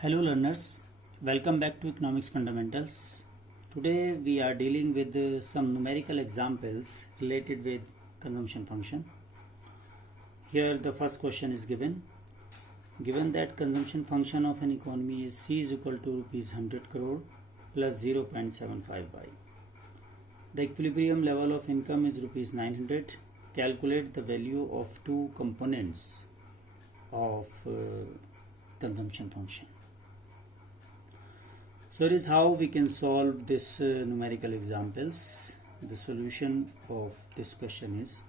Hello learners, welcome back to Economics Fundamentals. Today we are dealing with some numerical examples related with consumption function. Here the first question is given. Given that consumption function of an economy is C is equal to rupees 100 crore plus 0.75y. The equilibrium level of income is rupees 900. Calculate the value of two components of consumption function. So here is how we can solve this numerical examples. The solution of this question is,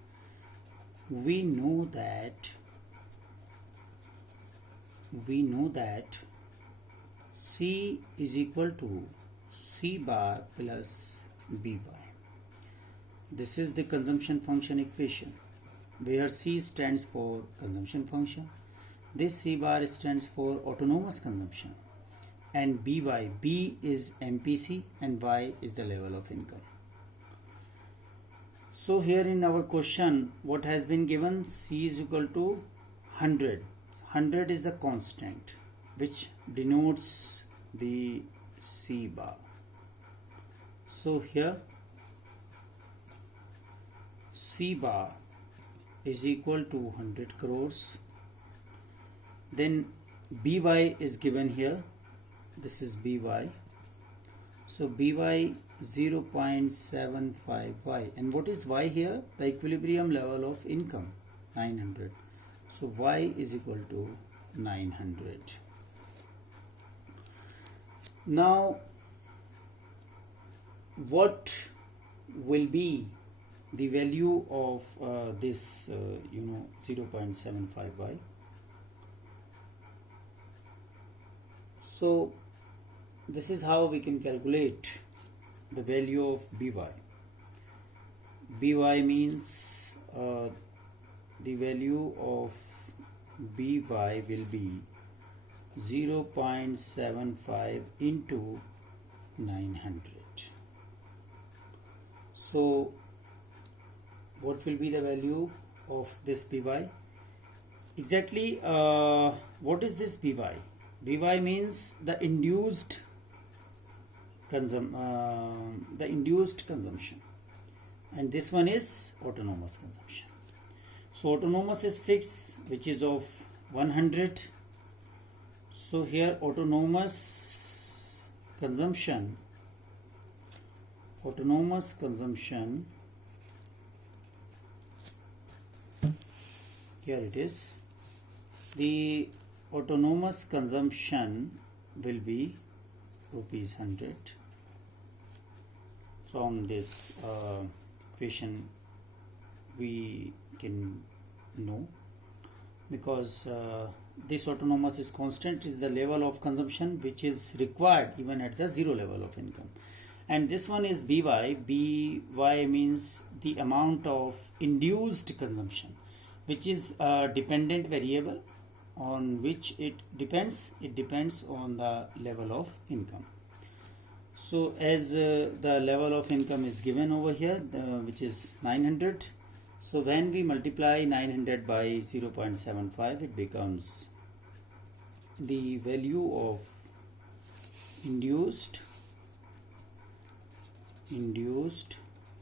we know that C is equal to C bar plus By. This is the consumption function equation where C stands for consumption function. This C bar stands for autonomous consumption. And By, B is MPC and Y is the level of income. So here in our question, what has been given? C is equal to 100. 100 is a constant which denotes the C bar. So here C bar is equal to 100 crores. Then By is given here. This is By. So By 0.75y. And what is Y here? The equilibrium level of income, 900. So Y is equal to 900. Now, what will be the value of this 0.75y? So this is how we can calculate the value of By. By means the value of By will be 0.75 into 900. So what will be the value of this By? Exactly what is this By? By means the induced consumption, and this one is autonomous consumption. So autonomous is fixed, which is of 100. So here autonomous consumption, here it is. The autonomous consumption will be rupees 100. From this equation we can know, because this autonomous is constant, is the level of consumption which is required even at the zero level of income. And this one is By. By means the amount of induced consumption, which is a dependent variable on which it depends on the level of income. So as the level of income is given over here, which is 900, so when we multiply 900 by 0.75, it becomes the value of induced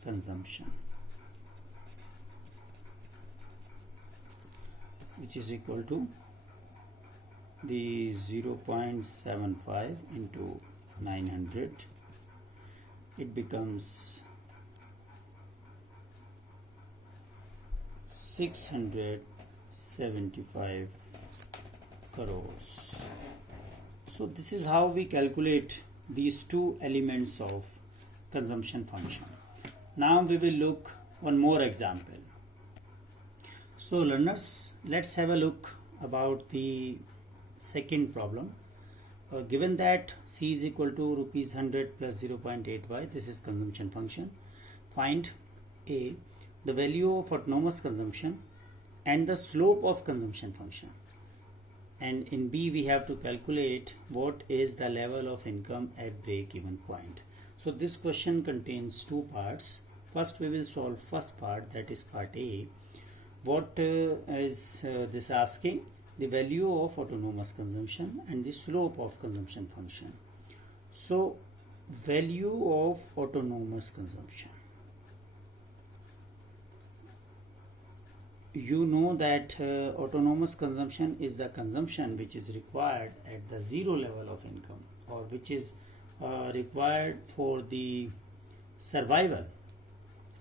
consumption, which is equal to the 0.75 into 900. It becomes 675 crores. So this is how we calculate these two elements of consumption function. Now we will look one more example. So learners, let's have a look about the second problem. Given that C is equal to rupees 100 plus 0.8y, this is consumption function. Find A, the value of autonomous consumption and the slope of consumption function. And in B we have to calculate what is the level of income at break-even point. So this question contains two parts. First we will solve first part, that is part A. What is this asking? the value of autonomous consumption and the slope of consumption function. So value of autonomous consumption, you know that autonomous consumption is the consumption which is required at the zero level of income, or which is required for the survival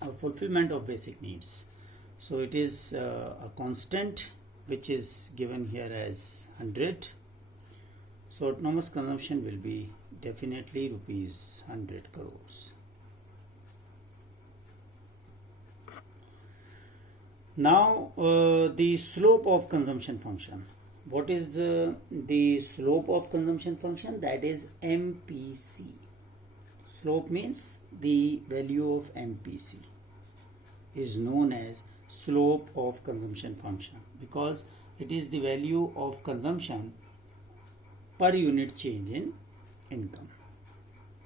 or fulfillment of basic needs. So it is a constant which is given here as 100. So autonomous consumption will be definitely rupees 100 crores. Now the slope of consumption function. What is the slope of consumption function? That is MPC. Slope means the value of MPC is known as slope of consumption function, because it is the value of consumption per unit change in income.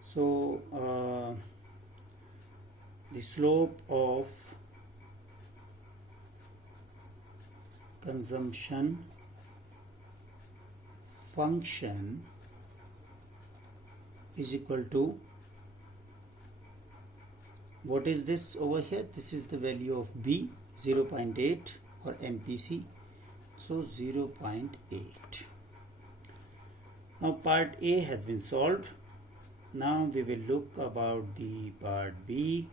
So the slope of consumption function is equal to, what is this over here? This is the value of B, 0.8, or MPC. So 0.8. Now part A has been solved. Now we will look about the part B.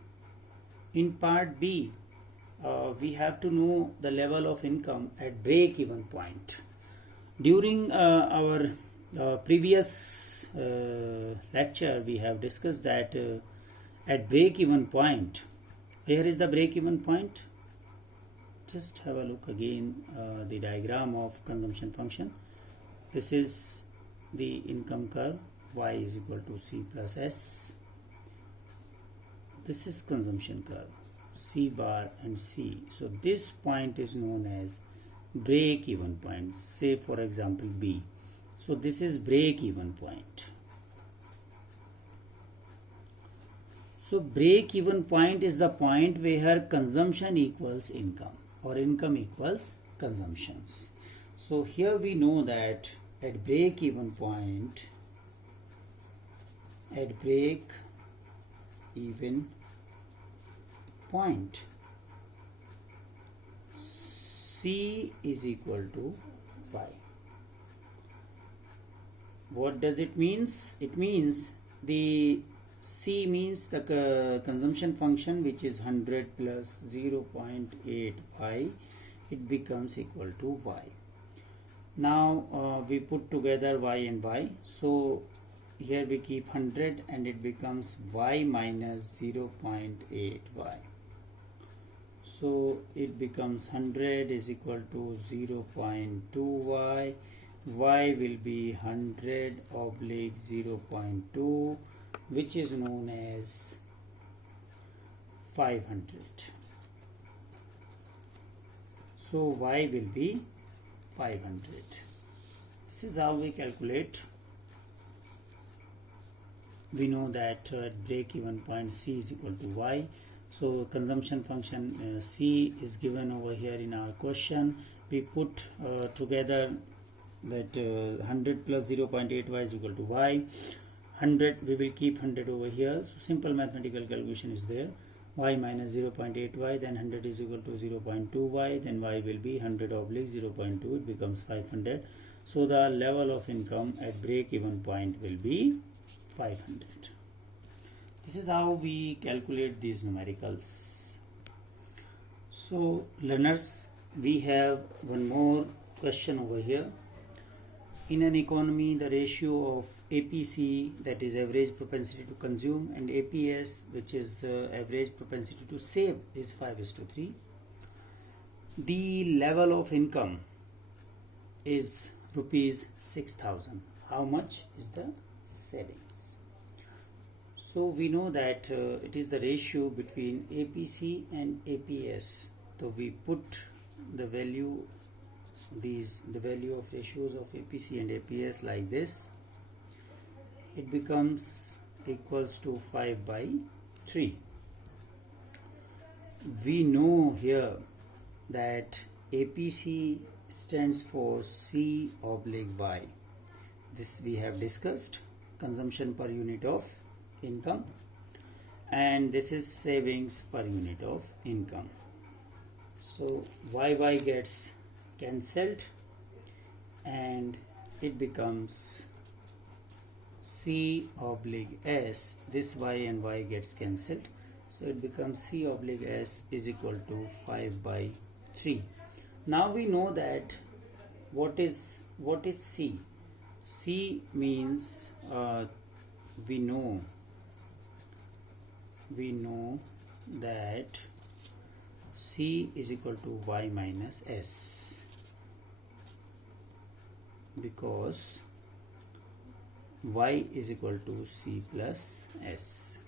In part B, we have to know the level of income at break-even point. During our previous lecture, we have discussed that at break-even point, here is the break-even point. Just have a look again the diagram of consumption function. This is the income curve, y is equal to C plus S. This is consumption curve, C bar and C. So this point is known as break-even point, say for example B. So this is break-even point. So break-even point is the point where consumption equals income, or income equals consumptions. So here we know that at break-even point, C is equal to Y. What does it means? It means the C means the consumption function, which is 100 plus 0.8y, it becomes equal to Y. Now we put together Y and Y. So here we keep 100 and it becomes Y minus 0.8y. So it becomes 100 is equal to 0.2y. Y will be 100 oblique 0.2, which is known as 500. So Y will be 500. This is how we calculate. We know that at break-even point C is equal to Y. So consumption function C is given over here in our question. We put together that 100 plus 0.8y is equal to Y. 100, we will keep 100 over here. So simple mathematical calculation is there. Y minus 0.8y, then 100 is equal to 0.2y, then Y will be 100 oblique 0.2, it becomes 500. So the level of income at break-even point will be 500. This is how we calculate these numericals. So learners, we have one more question over here. In an economy, the ratio of APC, that is average propensity to consume, and APS, which is average propensity to save, is 5:3. The level of income is rupees 6,000. How much is the savings? So we know that it is the ratio between APC and APS. So we put the value, the value of ratios of APC and APS like this. It becomes equals to 5/3. We know here that APC stands for C oblique Y. This we have discussed, consumption per unit of income, and this is savings per unit of income. So YY gets cancelled and it becomes C oblique S. This Y and Y gets cancelled, so it becomes C oblique S is equal to 5 by 3. Now we know that what is C. C means we know that C is equal to Y minus S, because Y is equal to C plus S.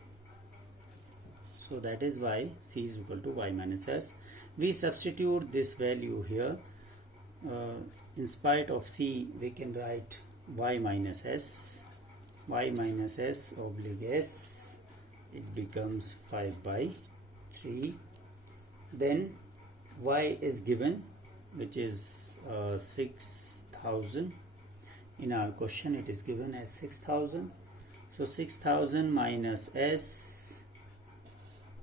So that is why C is equal to Y minus S. We substitute this value here. In spite of C, we can write Y minus S. Y minus S oblique S. It becomes 5 by 3. Then Y is given, which is 6,000. In our question it is given as 6,000. So 6,000 minus S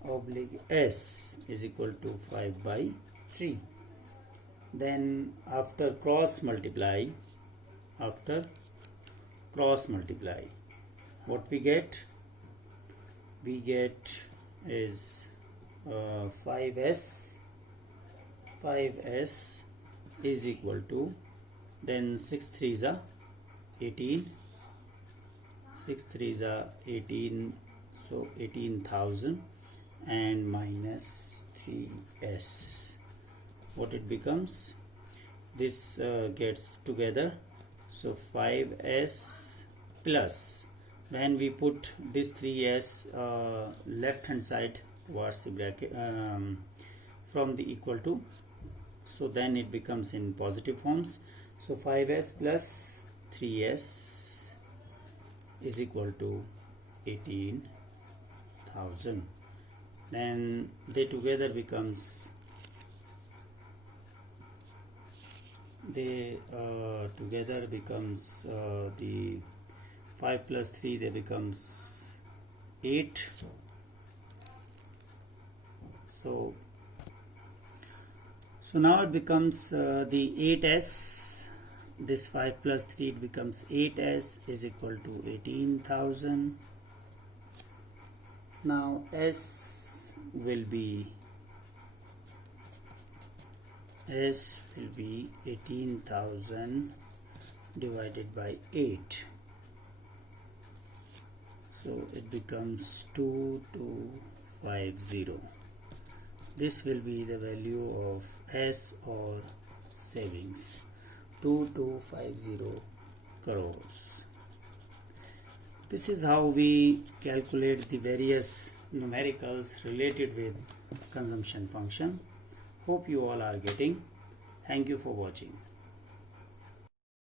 oblique S is equal to 5 by 3. Then after cross multiply, what we get? We get is 5S is equal to, then 6 3s are 18, 6 3s are 18, so 18,000 and minus 3S. What it becomes? This gets together, so 5S plus, when we put this 3S left hand side towards the bracket from the equal to, so then it becomes in positive forms. So 5S plus 3S is equal to 18,000. Then they together becomes the 5 plus 3, they becomes 8. So now it becomes the 8S. This 5 plus 3, it becomes 8S is equal to 18,000. Now S will be 18,000 divided by 8. So it becomes 2250. This will be the value of S or savings, 2250 crores. This is how we calculate the various numericals related with consumption function. Hope you all are getting. Thank you for watching.